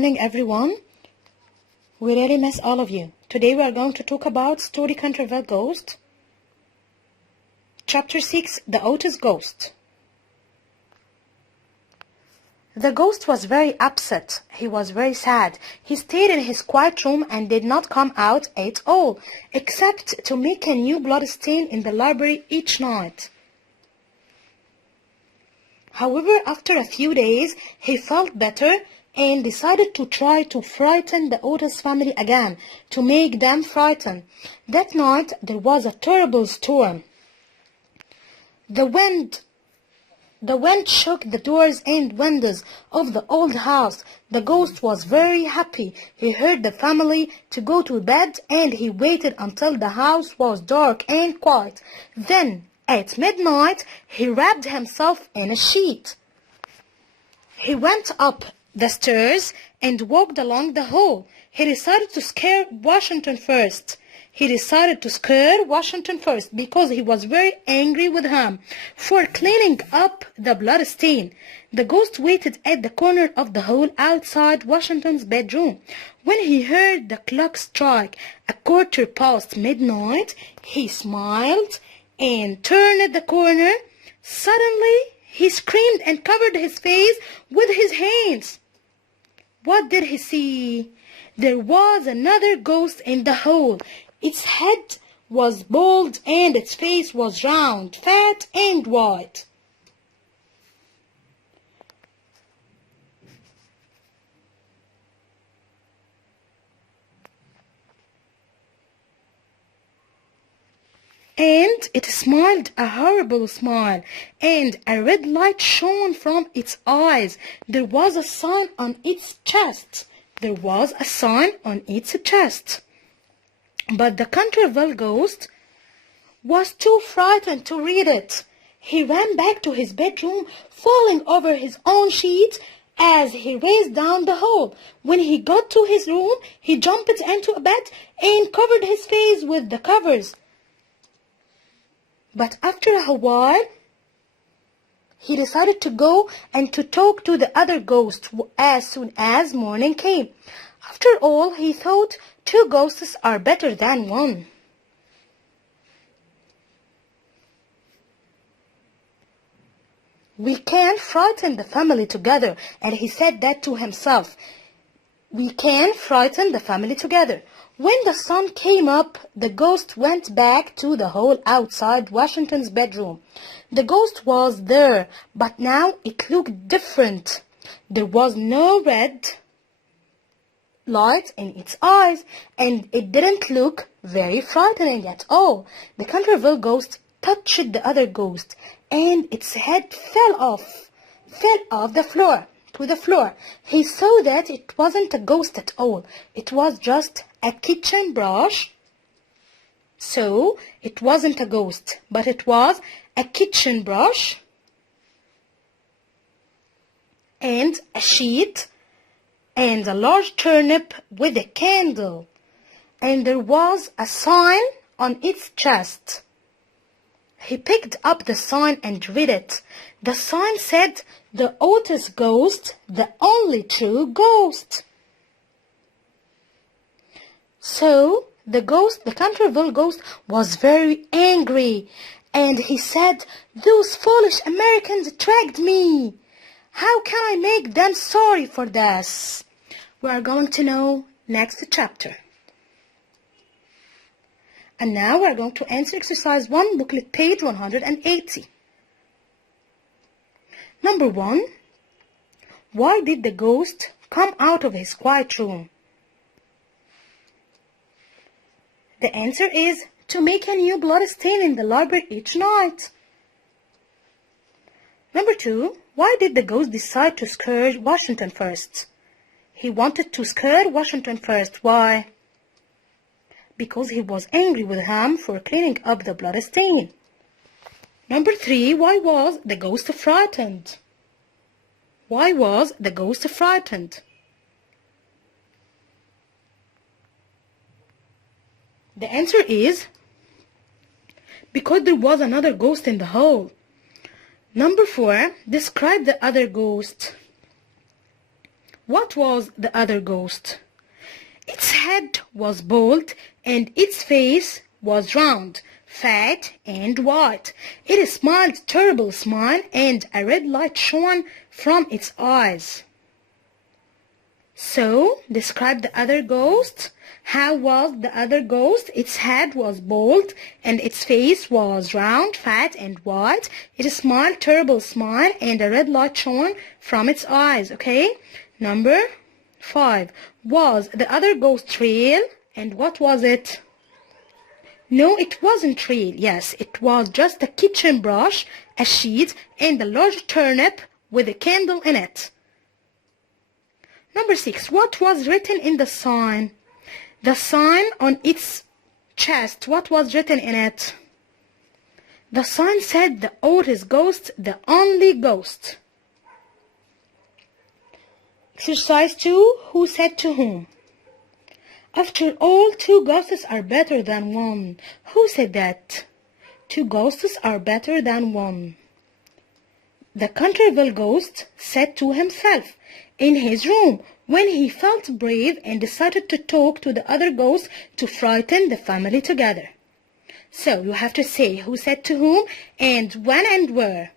morning, everyone. We really miss all of you. Today we are going to talk about Story Canterville Ghost. Chapter 6, The Otis Ghost. The ghost was very upset. He was very sad. He stayed in his quiet room and did not come out at all, except to make a new blood stain in the library each night. However, after a few days, he felt better and decided to try to frighten the Otis family again, to make them frightened. That night, there was a terrible storm. The wind shook the doors and windows of the old house. The ghost was very happy. He heard the family to go to bed and he waited until the house was dark and quiet. Then, at midnight, he wrapped himself in a sheet. He went up the stairs and walked along the hall. He decided to scare Washington first. Because he was very angry with him for cleaning up the blood stain. The ghost waited at the corner of the hall outside Washington's bedroom. When he heard the clock strike midnight, he smiled and turned the corner. Suddenly, he screamed and covered his face with his hands. What did he see? There was another ghost in the hall. Its head was bald and its face was round, fat and white. And it smiled a horrible smile, and a red light shone from its eyes. There was a sign on its chest. But the Canterville ghost was too frightened to read it. He ran back to his bedroom, falling over his own sheet as he raced down the hall. When he got to his room, he jumped into a bed and covered his face with the covers. But after a while, he decided to go and to talk to the other ghost as soon as morning came. After all, he thought, 2 ghosts are better than 1. We can frighten the family together, and he said that to himself. We can frighten the family together. When the sun came up, the ghost went back to the hall outside Washington's bedroom. The ghost was there, but now it looked different. There was no red light in its eyes, and it didn't look very frightening at all. The Canterville ghost touched the other ghost, and its head fell off the floor. To the floor. He saw that it wasn't a ghost at all. It was just a kitchen brush. So, it wasn't a ghost, but it was a kitchen brush and a sheet and a large turnip with a candle. And there was a sign on its chest. He picked up the sign and read it. The sign said, "The Otis ghost, the only true ghost." So, the Canterville ghost, was very angry. And he said, "Those foolish Americans tracked me. How can I make them sorry for this?" We are going to know next chapter. And now we are going to answer exercise 1, booklet page 180. Number 1. Why did the ghost come out of his quiet room? The answer is to make a new blood stain in the library each night. Number 2. Why did the ghost decide to scare Washington first? He wanted to scare Washington first. Why? Because he was angry with him for cleaning up the blood stain. Number 3, why was the ghost frightened? Why was the ghost frightened? The answer is because there was another ghost in the hall. Number 4, describe the other ghost. what was the other ghost? Its head was bald and its face was round, fat and white. It smiled a terrible smile and a red light shone from its eyes. So, describe the other ghost. How was the other ghost? Its head was bald and its face was round, fat and white. It smiled a terrible smile and a red light shone from its eyes. Okay? Number 5. Was the other ghost real? And what was it? No, it wasn't real. Yes, it was just a kitchen brush, a sheet, and a large turnip with a candle in it. Number 6. What was written in the sign? The sign on its chest, what was written in it? The sign said the oldest ghost, the only ghost. Exercise 2. Who said to whom? After all, 2 ghosts are better than 1. Who said that? 2 ghosts are better than 1. The Canterville ghost said to himself in his room when he felt brave and decided to talk to the other ghosts to frighten the family together. So you have to say who said to whom and when and where.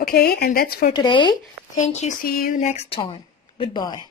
Okay, and that's for today. Thank you. See you next time. Goodbye.